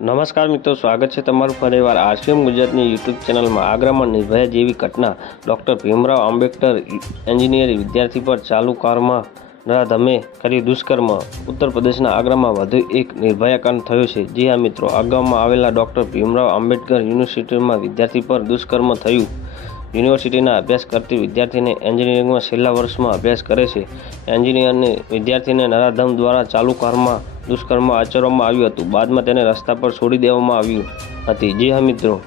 નમસ્કાર મિત્રો, સ્વાગત છે તમારું ફરીવાર આરસીએમ ગુજરાતની યુટ્યુબ ચેનલમાં। આગ્રામાં નિર્ભયા જેવી ઘટના, ડૉક્ટર ભીમરાવ આંબેડકર એન્જિનિયરિંગ વિદ્યાર્થી પર ચાલુ કારમાં નરાધમે કર્યું દુષ્કર્મ। ઉત્તર પ્રદેશના આગ્રામાં વધુ એક નિર્ભયા કાંડ થયો છે। જી હા મિત્રો, આગ્રામાં આવેલા ડૉક્ટર ભીમરાવ આંબેડકર યુનિવર્સિટીમાં વિદ્યાર્થી પર દુષ્કર્મ થયું। યુનિવર્સિટીના અભ્યાસ કરતી વિદ્યાર્થીને એન્જિનિયરિંગમાં છેલ્લા વર્ષમાં અભ્યાસ કરે છે। એન્જિનિયરની વિદ્યાર્થીને નરાધમ દ્વારા ચાલુ કારમાં દુષ્કર્મ આચરવામાં આવ્યું હતું। બાદમાં તેને રસ્તા પર છોડી દેવામાં આવી હતી। જી હા મિત્રો,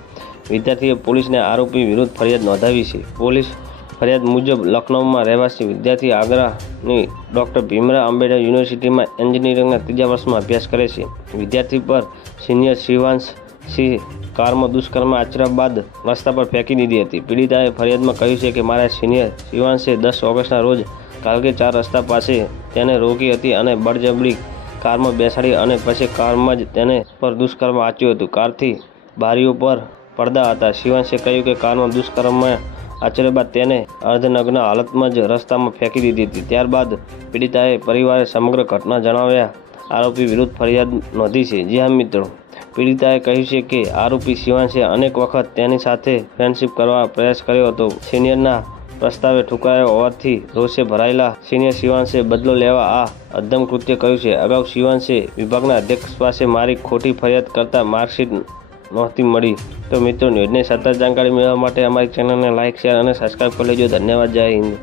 વિદ્યાર્થીએ પોલીસને આરોપી વિરુદ્ધ ફરિયાદ નોંધાવી છે। પોલીસ ફરિયાદ મુજબ લખનૌમાં રહેવાસી વિદ્યાર્થી આગ્રાની ડૉક્ટર ભીમરાવ આંબેડકર યુનિવર્સિટીમાં એન્જિનિયરિંગના ત્રીજા વર્ષમાં અભ્યાસ કરે છે। વિદ્યાર્થી પર સિનિયર શિવાંશ સિંહ કારમાં દુષ્કર્મ આચર્યા બાદ રસ્તા પર ફેંકી દીધી હતી। પીડિતાએ ફરિયાદમાં કહ્યું છે કે મારા સિનિયર શિવાંશે 10 ઓગસ્ટના રોજ કાલકે 4 રસ્તા પાસે તેને રોકી હતી અને બળજબરી કારમાં બેસાડી અને પછી કારમાં જ તેને પર દુષ્કર્મ આચર્યું હતું। કારથી બારીઓ પર પડદા હતા। શિવાંશે કહ્યું કે કારમાં દુષ્કર્મ આચર્યા બાદ તેને અર્ધનગ્ન હાલતમાં જ રસ્તામાં ફેંકી દીધી હતી। ત્યારબાદ પીડિતાએ પરિવારે સમગ્ર ઘટના જણાવ્યા આરોપી વિરુદ્ધ ફરિયાદ નોંધી છે। જી હા મિત્રો, પીડિતાએ કહ્યું છે કે આરોપી શિવાંશે અનેક વખત તેની સાથે ફ્રેન્ડશિપ કરવા પ્રયાસ કર્યો હતો। સિનિયરના પ્રસ્તાવે ઠુકરાયો હોવાથી રોષે ભરાયેલા સિનિયર શિવાંશે બદલો લેવા આ અધમ કૃત્ય કર્યું છે। અગાઉ શિવાંશે વિભાગના અધ્યક્ષ પાસે મારી ખોટી ફરિયાદ કરતા માર્કશીટ નહોતી મળી। તો મિત્રો, ન્યૂઝની સતત જાણકારી મેળવવા માટે અમારી ચેનલને લાઇક, શેર અને સબસ્ક્રાઈબ કરી લેજો। ધન્યવાદ। જય હિન્દ।